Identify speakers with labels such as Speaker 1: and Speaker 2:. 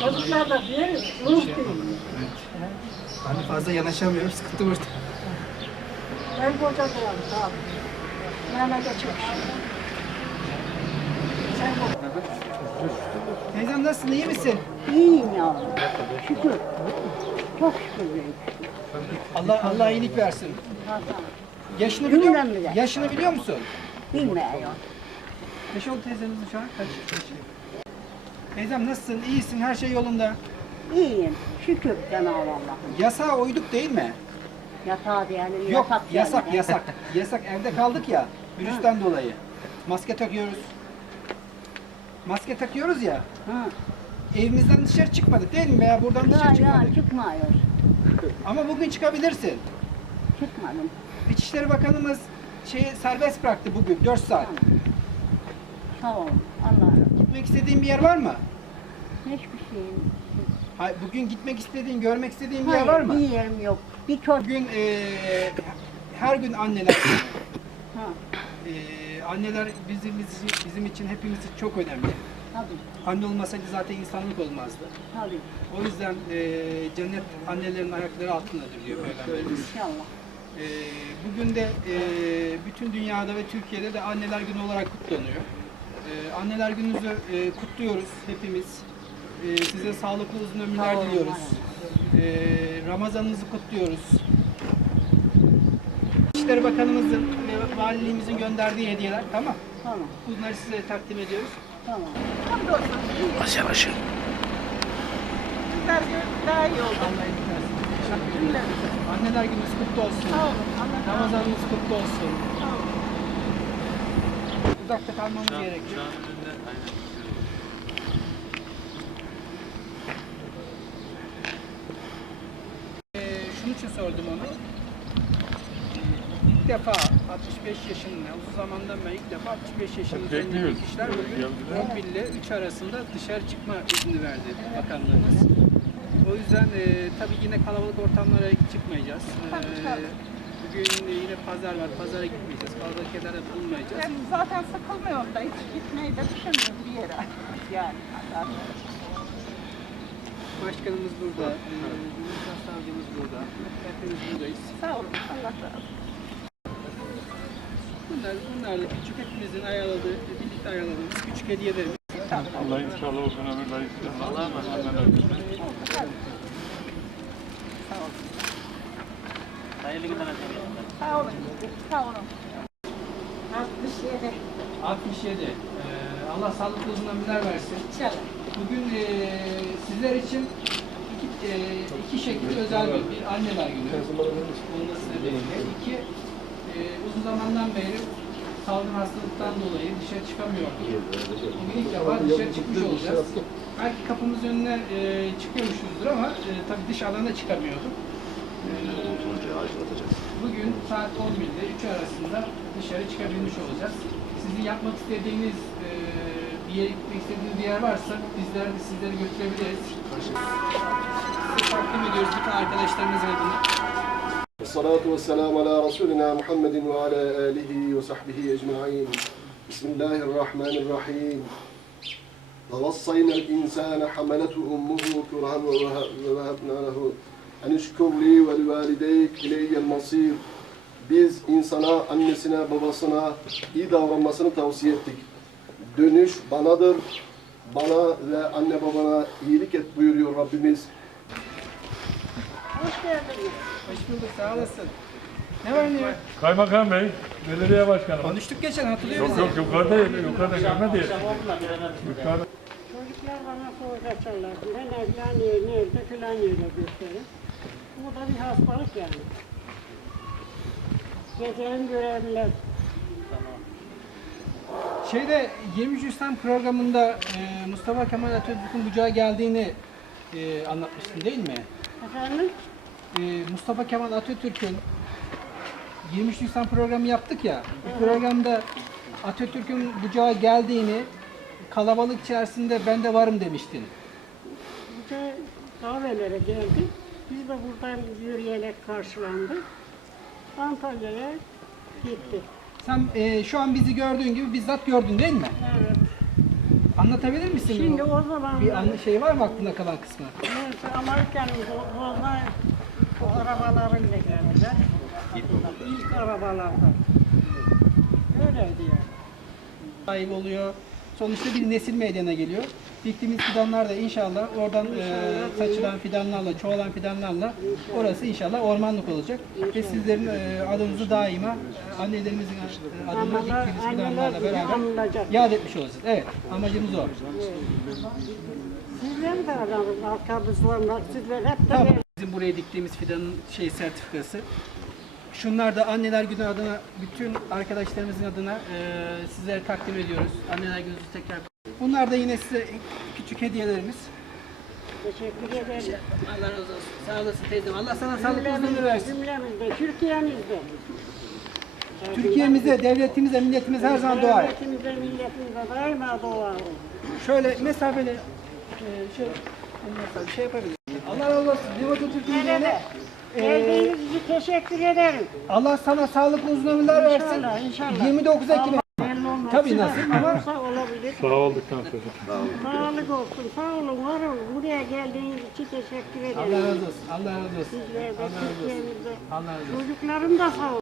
Speaker 1: Çocuklar da diyor, ruh değil.
Speaker 2: Hani fazla yanaşamıyorum, sıkıntı burada.
Speaker 1: Ben koca doğarım, tamam. Mehmet'e çok şükür.
Speaker 2: Teyzem nasılsın, iyi misin?
Speaker 1: İyiyim yavrum. Şükür. Çok şükür.
Speaker 2: Allah Allah iyilik versin. Yaşını
Speaker 1: Bilmem
Speaker 2: biliyor,
Speaker 1: bile.
Speaker 2: yaşını biliyor musun?
Speaker 1: Bilmiyorum.
Speaker 2: Kaç oldu teyzemizin şu an? Kaç? Kaç? Teyzem nasılsın, iyisin, her şey yolunda.
Speaker 1: İyiyim. Şükür Cenab-ı Allah'ım.
Speaker 2: Yasağa uyduk değil mi?
Speaker 1: Yatağa diyelim.
Speaker 2: Yok,
Speaker 1: yatak
Speaker 2: yasak,
Speaker 1: yani.
Speaker 2: yasak. yasak, evde kaldık ya, virüsten dolayı. Maske takıyoruz. Maske takıyoruz ya,
Speaker 1: Ha.
Speaker 2: evimizden dışarı çıkmadık değil mi? Veya buradan
Speaker 1: Ya
Speaker 2: dışarı
Speaker 1: ya
Speaker 2: çıkmadık.
Speaker 1: çıkmıyor.
Speaker 2: Ama bugün çıkabilirsin.
Speaker 1: Çıkmadım.
Speaker 2: İçişleri Bakanımız şeyi serbest bıraktı bugün 4 saat.
Speaker 1: Sağ olun. Allah.
Speaker 2: Gitmek istediğin bir yer var mı?
Speaker 1: Hiçbir şeyim.
Speaker 2: Hayır, bugün gitmek istediğin, görmek istediğin bir yer
Speaker 1: Hayır,
Speaker 2: var mı?
Speaker 1: bir yerim yok. Bir çocuk.
Speaker 2: Bugün eee, her gün anneler
Speaker 1: Ha.
Speaker 2: eee, anneler bizim bizim için hepimiz için çok önemli.
Speaker 1: Tabii.
Speaker 2: Anne olmasaydı zaten insanlık olmazdı.
Speaker 1: Tabii.
Speaker 2: O yüzden eee, cennet annelerin ayakları altındadır diyor Peygamberimiz.
Speaker 1: İnşallah.
Speaker 2: Eee, bugün de eee, bütün dünyada ve Türkiye'de de anneler günü olarak kutlanıyor. Eee, anneler gününüzü eee, kutluyoruz hepimiz. Eee, size sağlıklı uzun ömürler
Speaker 1: Sağ olun,
Speaker 2: diliyoruz. Eee, Ramazanınızı kutluyoruz. İçişleri Bakanımızın ve valiliğimizin gönderdiği hediyeler tamam.
Speaker 1: Tamam.
Speaker 2: Bunları size takdim ediyoruz.
Speaker 1: Tamam.
Speaker 3: Güzel daha iyi oldu.
Speaker 2: Allah iyilik versin. Anneler gününüz kutlu olsun.
Speaker 3: Sağ olun. Allah razı olsun.
Speaker 2: Ramazanınız kutlu olsun.
Speaker 3: Sağ olun.
Speaker 2: Uzakta kalmamız gerekiyor. Ee, şunun için sordum onu. İlk defa 65 yaşında, uzun zamandan beri ilk defa 65 yaşın üzerindeki kişiler bugün 11 ile 3 arasında dışarı çıkma izni verdi bakanlığımız. O yüzden e, tabii yine kalabalık ortamlara çıkmayacağız. Ee, bugün yine pazar var, pazara gitmeyeceğiz. Kalabalık yerlerde bulunmayacağız.
Speaker 3: Ben zaten sıkılmıyorum da hiç gitmeyi de düşünmüyorum bir yere. Yani zaten.
Speaker 2: Başkanımız burada, Cumhurbaşkanı Savcımız burada. Hepimiz buradayız.
Speaker 3: Sağ olun. Allah razı olsun.
Speaker 2: Bunlar, bunlar da küçük hepimizin ayarladığı, birlikte ayarladığımız küçük hediyelerimiz.
Speaker 4: Allah inşallah uzun ömürler istesin. Allah'a emanet
Speaker 3: Sağ olun. Sağ olun. 67.
Speaker 2: 67. Ee, Allah sağlıklı uzun ömürler versin.
Speaker 3: İnşallah.
Speaker 2: Bugün e, sizler için iki, e, iki şekilde özel bir, bir anneler günü. Olması nedeniyle. İki, e, uzun zamandan beri salgın hastalıktan dolayı dışarı çıkamıyorduk. Bugün ilk defa dışarı çıkmış olacağız. Belki kapımızın önüne e, çıkıyormuşuzdur ama e, tabii dış alana çıkamıyorduk. E, Bugün saat 11'de 3 arasında dışarı çıkabilmiş olacağız. Sizin yapmak istediğiniz e, bir yere gitmek istediğiniz bir yer varsa bizler de sizleri götürebiliriz. Size takdim ediyoruz bütün arkadaşlarımızın adına.
Speaker 5: الصلاة والسلام على رسولنا محمد وعلى آله وصحبه أجمعين بسم الله الرحمن الرحيم ووصينا الإنسان حملته أمه كرها ووه- ووهبنا له Hani enişkur li ve valideyk ileyyen masir. Biz insana, annesine, babasına iyi davranmasını tavsiye ettik. Dönüş banadır. Bana ve anne babana iyilik et buyuruyor Rabbimiz.
Speaker 1: Hoş geldiniz.
Speaker 2: Hoş bulduk, sağ olasın. Ne var ne yok?
Speaker 4: Kaymakam Bey, belediye başkanı.
Speaker 2: Konuştuk geçen, hatırlıyor musun?
Speaker 4: Yok yok, yukarıda, yukarıda görme diye. Yukarıda.
Speaker 6: Çocuklar bana soğuk açarlar. Ben evlen yeri nerede filan yere gösterir. Bu da bir hastalık yani. Gecenin görevliler.
Speaker 2: Şeyde 23 Nisan programında e, Mustafa Kemal Atatürk'ün bucağa geldiğini e, anlatmıştın değil mi?
Speaker 6: Efendim?
Speaker 2: e, Mustafa Kemal Atatürk'ün 23 Nisan programı yaptık ya. Bu programda Atatürk'ün bucağa geldiğini kalabalık içerisinde ben de varım demiştin.
Speaker 6: Bir de kahvelere geldi. Biz de buradan yürüyerek karşılandık. Antalya'ya gittik.
Speaker 2: Sen e, şu an bizi gördüğün gibi bizzat gördün değil mi?
Speaker 6: Evet.
Speaker 2: Anlatabilir misin?
Speaker 6: Şimdi
Speaker 2: o,
Speaker 6: zaman
Speaker 2: bir anı şey var mı aklında kalan kısmı?
Speaker 6: neyse Amerika'nın bozma o arabalarıyla geldiler. İlk arabalarda. Öyleydi yani.
Speaker 2: Sahibi oluyor. Sonuçta bir nesil meydana geliyor. Diktiğimiz fidanlar da inşallah oradan e, saçılan fidanlarla, çoğalan fidanlarla orası inşallah ormanlık olacak. Ve sizlerin e, adınızı daima e, annelerimizin e,
Speaker 6: Anneler-
Speaker 2: diktiğimiz fidanlarla
Speaker 6: anneler
Speaker 2: beraber
Speaker 6: anılacak.
Speaker 2: yad etmiş olacağız. Evet, amacımız o.
Speaker 6: Sizler de aranız arkamızdan sizler hep de
Speaker 2: Tamam. Bizim buraya diktiğimiz fidanın şey sertifikası. Şunlar da anneler günü adına bütün arkadaşlarımızın adına e, sizlere takdim ediyoruz. Anneler gününüzü tekrar. Bunlar da yine size küçük hediyelerimiz.
Speaker 6: teşekkür ederim.
Speaker 2: Allah razı olsun. Sağ olasın teyzem. Allah sana sağlıklı uzun ömür versin.
Speaker 6: Cümlemizde, Türkiye'mizde.
Speaker 2: Türkiye'mize, devletimize, milletimize her zaman dua et.
Speaker 6: Devletimize, milletimize daima dua olun.
Speaker 2: Şöyle mesafeli e, şey, mesafe- şey yapabiliriz. Allah razı olsun. Livato Türkiye'ye
Speaker 6: Nerede? Geldiğiniz için teşekkür ederim.
Speaker 2: Allah sana sağlıklı uzun ömürler versin.
Speaker 6: İnşallah, inşallah.
Speaker 2: 29 Ekim.
Speaker 6: Belli olmaz.
Speaker 2: Tabii nasip ama-
Speaker 6: olursa olabilir.
Speaker 4: Sağ olduktan sonra.
Speaker 6: Sağlık olsun, sağ olun, var olun. Buraya geldiğiniz için teşekkür ederim.
Speaker 2: Allah razı olsun. Allah razı olsun.
Speaker 6: Sizler de
Speaker 2: Allah razı olsun.
Speaker 6: Türkiye'mizde.
Speaker 2: Allah razı olsun.
Speaker 6: Çocuklarım da sağ olsun.